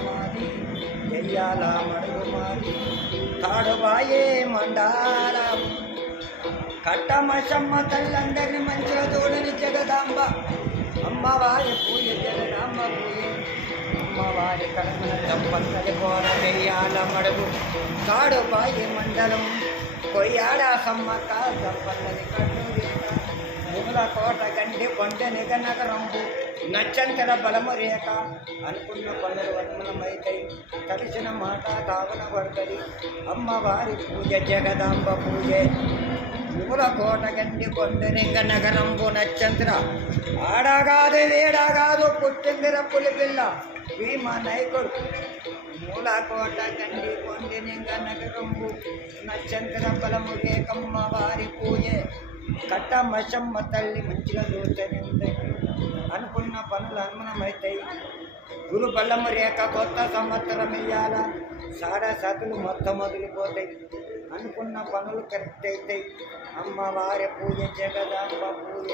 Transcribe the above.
మాది దెయ్యాల మడుగు మాది తాడుబాయే మండారం కట్టమశమ్మ తల్లందరిని మంచిగా తోడని జగదాంబ అమ్మవారి పూజ జగదాంబ పూజ అమ్మవారి కడమల తప్పన్నది కోర దెయ్యాల మడుగు తాడుబాయే మండలం కొయ్యాడ సమ్మక్క తప్పన్నది కట్టూరి ముగుల కోట గండి కొండ నిగనగరంబు నచ్చంతర బలము రేఖ అనుకున్న పనులు వర్మలమైతాయి కలిసిన మాట తావన పడుతుంది అమ్మవారి పూజ జగదాంబ పూజే ముగుల కోట గండి కొండ నిగనగరంబు నచ్చంతర ఆడగాదు వేడగాదు పుట్టిందిర పులిపిల్ల భీమ నైకుడు మూల కోట గండి కొండ నిగనగరంబు నచ్చంతర బలము రేఖమ్మ వారి పూజే కట్టమశమ్మ తల్లి మంచిగా చూస్తేనే అనుకున్న పనులు అనుమనమవుతాయి గురు బల్లము రేఖ కొత్త సంవత్సరం ఇయ్యాల సాడా సతులు మొత్తం వదిలిపోతాయి అనుకున్న పనులు కరెక్ట్ అవుతాయి అమ్మవారి పూజ జగదాంబ పూజ